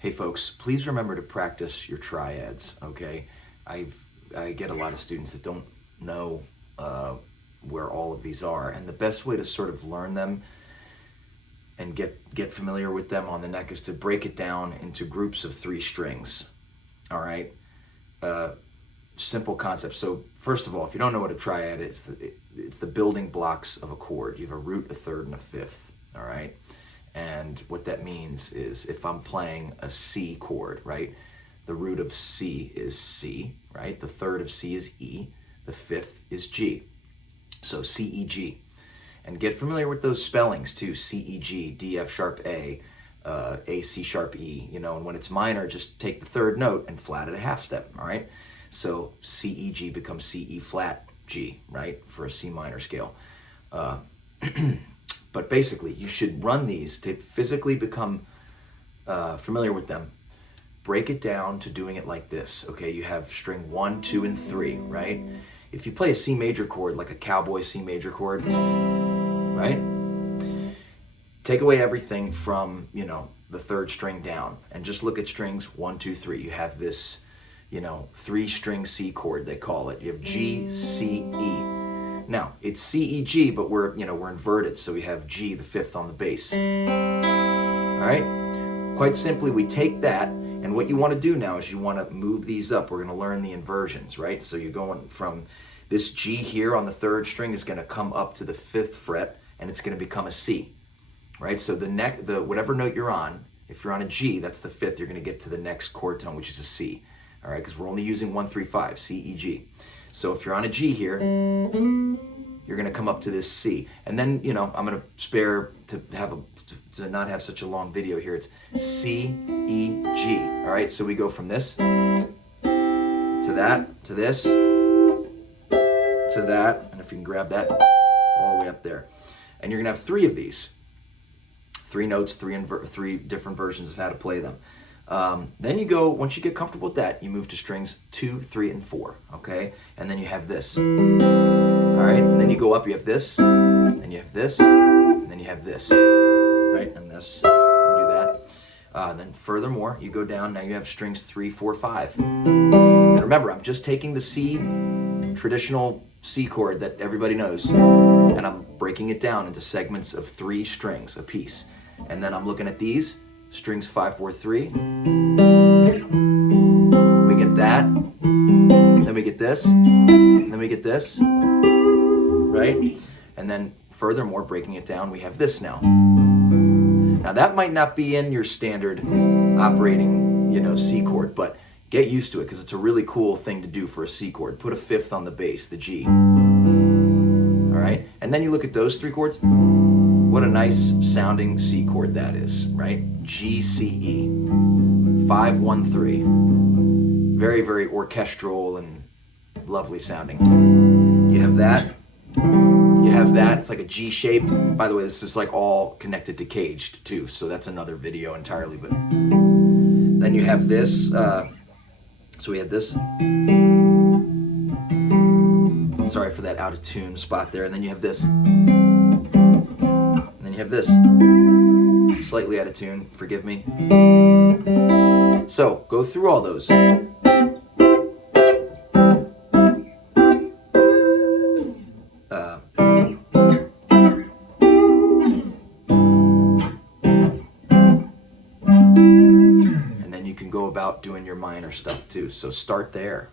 Hey folks, please remember to practice your triads, okay? I get a lot of students that don't know where all of these are, and the best way to sort of learn them and get familiar with them on the neck is to break it down into groups of 3 strings, all right? Simple concept. So first of all, if you don't know what a triad is, it's the building blocks of a chord. You have a root, a third, and a fifth, all right? And what that means is if I'm playing a C chord, right? The root of C is C, right? The third of C is E. The fifth is G. So C, E, G. And get familiar with those spellings too. C, E, G, D, F sharp A, C sharp E. You know, and when it's minor, just take the third note and flat it a half step, all right? So C, E, G becomes C, E flat G, right? For a C minor scale. But basically, you should run these to physically become familiar with them. Break it down to doing it like this, okay? You have string 1, 2, and 3, right? If you play a C major chord, like a cowboy C major chord, right? Take away everything from, you know, the third string down and just look at strings 1, 2, 3. You have this, you know, 3-string C chord, they call it. You have G, C, E. Now, it's C, E, G, but we're inverted, so we have G, the fifth on the bass. All right? Quite simply, we take that, and what you want to do now is you want to move these up. We're going to learn the inversions, right? So you're going from this G here on the third string is going to come up to the 5th fret, and it's going to become a C, right? So whatever note you're on, if you're on a G, that's the 5th, you're going to get to the next chord tone, which is a C, all right? Because we're only using 1, 3, 5, C, E, G. So if you're on a G here, you're going to come up to this C. And then, you know, I'm going to spare to not have such a long video here. It's C, E, G. All right, so we go from this to that, to this, to that, and if you can grab that, all the way up there. And you're going to have 3 of these. 3 notes, 3 different versions of how to play them. Then you go, once you get comfortable with that, you move to strings 2, 3, and 4, okay? And then you have this, all right? And then you go up, you have this, and you have this, and then you have this, right? And this, and do that. Then furthermore, you go down, now you have strings 3, 4, 5. And remember, I'm just taking the C, traditional C chord that everybody knows, and I'm breaking it down into segments of 3 strings a piece. And then I'm looking at these, strings 5, 4, 3. We get that. Then we get this. And then we get this. Right? And then furthermore, breaking it down, we have this now. Now that might not be in your standard operating, you know, C chord, but get used to it because it's a really cool thing to do for a C chord. Put a 5th on the bass, the G. All right? And then you look at those 3 chords. What a nice sounding C chord that is, right? G, C, E, 5, 1, 3. Very, very orchestral and lovely sounding. You have that. You have that. It's like a G shape. By the way, this is like all connected to caged too, so that's another video entirely. But then you have this. So we had this. Sorry for that out of tune spot there. And then you have this. You have this, slightly out of tune, forgive me. So, go through all those. And then you can go about doing your minor stuff too, so start there.